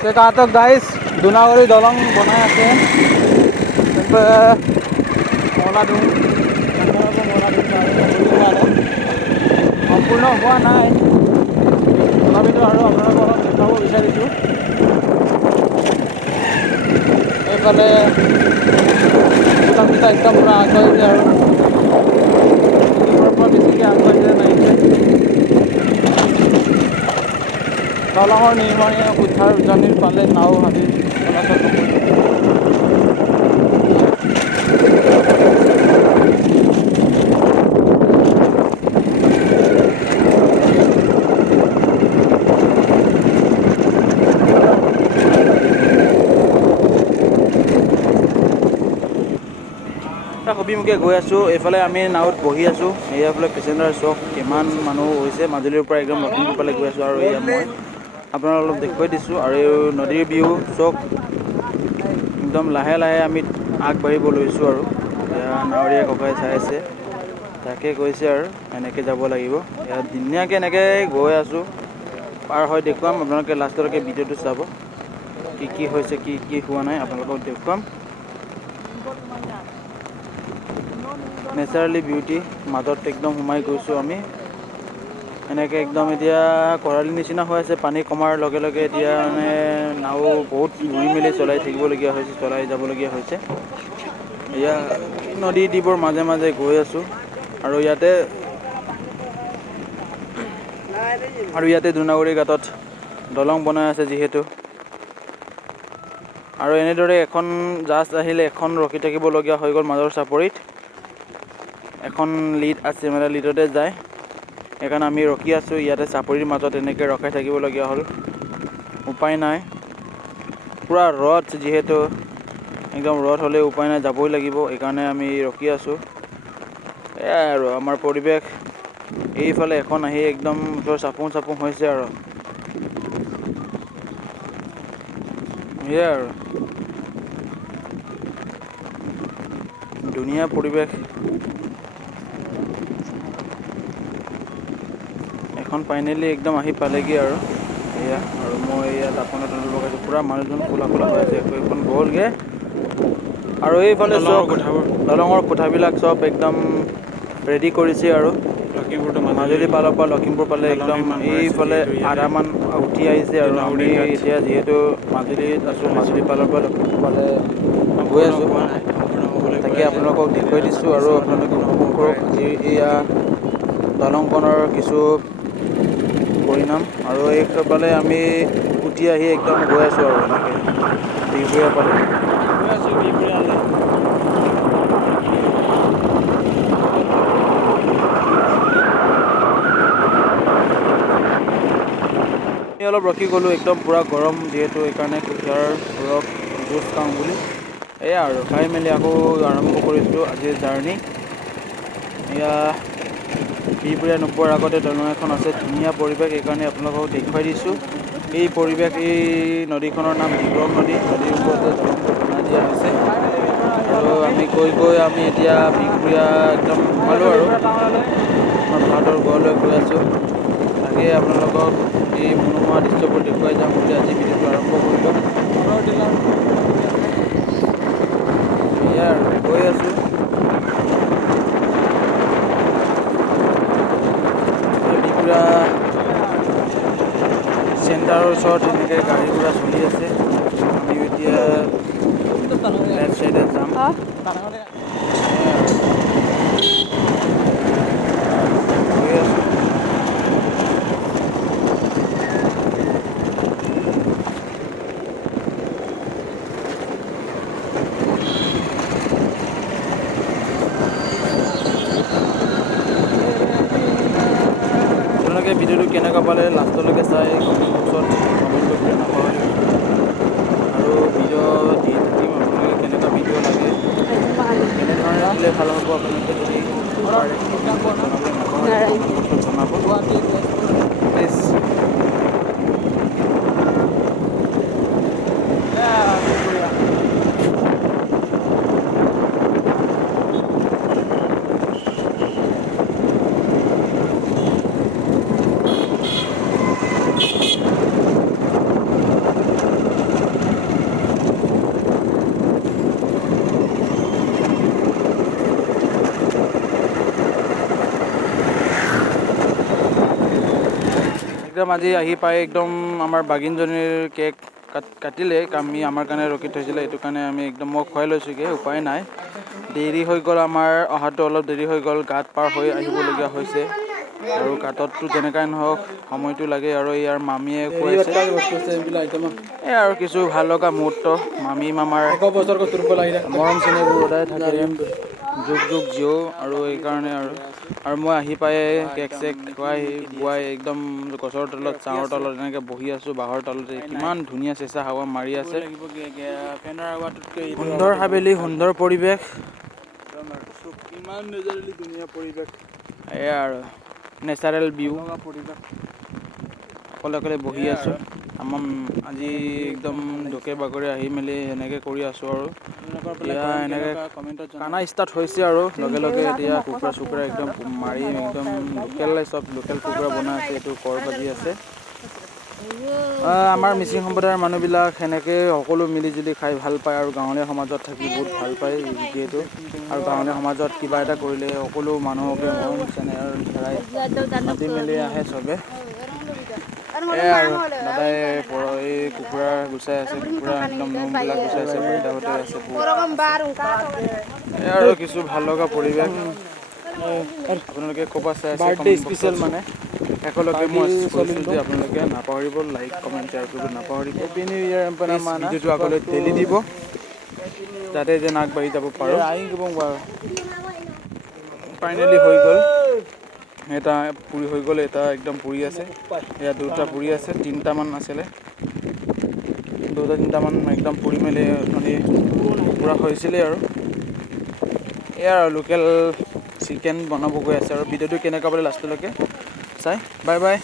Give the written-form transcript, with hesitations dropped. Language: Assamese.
से कहा तो गाइस दुनावरी दलंग बनाए आछे मलाडुं सम्पूर्ण हुआ नाई तथापितो आरो आपनालोকক अलप देखाब बिचारिছোঁ এইফালে ভূটানকেইটা একদম পুৰা আগবাঢ়িছে আৰু পৰা বেছিকৈ আগবাঢ়িছে নাহিছে দলঙৰ নিৰ্মাণে উদ্ধাৰ উজানিৰ পালে নাও আদি চলাচল নকৰিব অভিমুখে গৈ আছোঁ এইফালে আমি নাৱত বহি আছোঁ এইফালে পেচেঞ্জাৰ চক কিমান মানুহ হৈছে মাজুলীৰ পৰা একদম লখিমপুৰ ফালে গৈ আছোঁ আৰু এয়া মই আপোনালোকক অলপ দেখুৱাই দিছোঁ আৰু নদীৰ ভিউ চক একদম লাহে লাহে আমি আগবাঢ়িব লৈছোঁ আৰু এয়া নাৱৰীয়া ককাই চাই আছে তাকে কৈছে আৰু এনেকৈ যাব লাগিব ইয়াত ধুনীয়াকৈ এনেকৈ গৈ আছোঁ পাৰ হৈ দেখুৱাম আপোনালোকে লাষ্টলৈকে ভিডিঅ'টো চাব কি কি হৈছে কি কি হোৱা নাই আপোনালোকক দেখুৱাম নেচাৰেলি বিউটি মাজত একদম সোমাই গৈছোঁ আমি এনেকৈ একদম এতিয়া খৰালি নিচিনা হৈ আছে পানী কমাৰ লগে লগে এতিয়া মানে নাও বহুত ঘূৰি মেলি চলাই থাকিবলগীয়া হৈছে চলাই যাবলগীয়া হৈছে এয়া নদী দ্বীপৰ মাজে মাজে গৈ আছোঁ আৰু ইয়াতে দুনাগৰি ঘাটত দলং বনাই আছে যিহেতু আৰু এনেদৰে এখন জাহাজ আহিলে এখন ৰখি থাকিবলগীয়া হৈ গ'ল মাজৰ চাপৰিত এখন লিড আছে মানে লিডতে যায় সেইকাৰণে আমি ৰখি আছোঁ ইয়াতে চাপৰিৰ মাজত এনেকৈ ৰখাই থাকিবলগীয়া হ'ল উপায় নাই পুৰা ৰদ যিহেতু একদম ৰদ হ'লে উপায় নাই যাবই লাগিব সেইকাৰণে আমি ৰখি আছোঁ এয়াই আৰু আমাৰ পৰিৱেশ এইফালে এখন আহি একদম ওচৰ চাপোঁ হৈছে আৰু এয়াই আৰু ধুনীয়া পৰিৱেশ এখন ফাইনেলি একদম আহি পালেগৈ আৰু এয়া আৰু মই ইয়াত আপোনালোকক লগাইছোঁ পুৰা মানুহজন খোলা খোলা হৈ আছে এখন গ'লগৈ আৰু এইফালে চব দলঙৰ কোঠাবিলাক চব একদম ৰেডি কৰিছে আৰু মাজুলী পালৰ পৰা লখিমপুৰ পালে একদম এইফালে আধামান উঠি আহিছে আৰু আমি এতিয়া যিহেতু মাজুলীত আছোঁ মাজুলী পালৰ পৰা লখিমপুৰ পালে গৈ আছোঁ তাকে আপোনালোকক দেখুৱাই দিছোঁ আৰু আপোনালোকে উপভোগ কৰক এয়া দলংখনৰ কিছু পৰিণাম আৰু এইফালে আমি উঠি আহি একদম গৈ আছোঁ আৰু এনেকৈ বিহপুৰীয়া পালে গৈ আছোঁ বিহপুৰীয়ালৈ অলপ ৰখি গ'লোঁ একদম পূৰা গৰম যিহেতু সেইকাৰণে কুঁহিয়াৰ ৰস জুচ খাওঁ বুলি এয়া আৰু খাই মেলি আকৌ আৰম্ভ কৰিছোঁ আজিৰ জাৰ্ণি এয়া বিহপুৰীয়া নোপোৱাৰ আগতে দলং এখন আছে ধুনীয়া পৰিৱেশ সেইকাৰণে আপোনালোকক দেখুৱাই দিছোঁ এই পৰিৱেশ এই নদীখনৰ নাম ডিব্ৰং নদীৰ ওপৰতে দলংটো বনাই দিয়া হৈছে আৰু আমি গৈ আমি এতিয়া বিহপুৰীয়া একদম সোমালোঁ আৰু আমাৰ ভাৰতৰ গড়লৈ গৈ আছোঁ তাকে আপোনালোকক এই মনোমোহা দৃশ্যবোৰ দেখুৱাই যাম বুলি আজি ভিডিঅ'টো আৰম্ভ কৰিলোঁ এয়া আৰু গৈ আছোঁ বিহপুৰীয়া চেণ্টাৰৰ ওচৰত এনেকৈ গাড়ী ঘোঁৰা চলি আছে আমি এতিয়া লেফ্ট চাইডে যাম গৈ আছোঁ ভিডিঅ'টো কেনেকুৱা পালে লাষ্টলৈকে চাই কমেণ্ট বক্সত কমেণ্ট কৰিবলৈ নাপাহৰিব আৰু ভিডিঅ' দি থাকিম আপোনালোকে কেনেকুৱা ভিডিঅ' লাগে কেনেধৰণে দিলে ভাল হ'ব আপোনালোকে যদি পাৰে জনাবলৈ নাপাহৰিব কমেণ্ট বক্সত জনাব প্লিজ একদম আজি আহি পাই একদম আমাৰ বাগিনজনীৰ কেক কাটিলে আমি আমাৰ কাৰণে ৰখি থৈছিলে এইটো কাৰণে আমি একদম মই খুৱাই লৈছোঁগৈ উপায় নাই দেৰি হৈ গ'ল আমাৰ অহাটো অলপ দেৰি হৈ গ'ল ঘাট পাৰ হৈ আহিবলগীয়া হৈছে আৰু ঘাটততো যেনেকাই নহওক সময়টো লাগে আৰু ইয়াৰ মামীয়ে খুৱাইছে এই আৰু কিছু ভাল লগা মুহূৰ্ত মামী মামাৰ মৰম চেনেহবোৰ সদায় থাকে যুগ যুগ জিও আৰু এইকাৰণে আৰু মই আহি পাই কেক চেক খুৱাই বুৱাই একদম গছৰ তলত ছাঁৰ তলত এনেকৈ বহি আছোঁ বাঁহৰ তলতে কিমান ধুনীয়া চেঁচা হাৱা মাৰি আছে সুন্দৰ হাবেলি সুন্দৰ পৰিৱেশ কিমান নেচাৰেলি ধুনীয়া পৰিৱেশ এয়া আৰু নেচাৰেল ভিউ অকলে অকলে বহি আছোঁ আমাৰ আজি একদম ঢোকে বাগৰে আহি মেলি এনেকৈ কৰি আছোঁ আৰু এতিয়া এনেকৈ খানা ষ্টাৰ্ট হৈছে আৰু লগে লগে এতিয়া কুকুৰা চুকুৰা একদম মাৰি একদম লোকেল কুকুৰা বনাই আছে এইটো কৰ বাজি আছে আমাৰ মিচিং সম্প্ৰদায়ৰ মানুহবিলাক সেনেকৈ সকলো মিলিজুলি খাই ভাল পায় আৰু গাঁৱলীয়া সমাজত থাকি বহুত ভাল পায় যিহেতু আৰু গাঁৱলীয়া সমাজত কিবা এটা কৰিলে সকলো মানুহকে মৰম চেনেহ হেৰাই মাতি মেলি আহে চবে এয়া আৰু দাদাই এই কুকুৰা গুচাই আছে কুকুৰা একদম নোমবিলাক গুচাই আছে বাইদেউহঁতে আছে এয়া আৰু কিছু ভাল লগা পৰিৱেশ আপোনালোকে ক'ৰবাত চাই আছে স্পেচিয়েল মানে একেলগে মই কৈছোঁ যে আপোনালোকে নাপাহৰিব লাইক কমেণ্ট শ্বেয়াৰ কৰিব নাপাহৰিব ভিডিঅ'টো আগলৈ ঠেলি দিব যাতে যেন আগবাঢ়ি যাব পাৰোঁ ফাইনেলি হৈ গ'ল এটা পুৰি হৈ গ'ল এটা একদম পুৰি আছে এয়া দুটা পুৰি আছে তিনিটামান আছিলে দুটা তিনিটামান একদম পুৰি মেলি মানে পূৰা হৈছিলে আৰু এয়া আৰু লোকেল চিকেন বনাব গৈ আছে আৰু ভিডিঅ'টো কেনেকুৱা পালে লাষ্টলৈকে চাই বাই বাই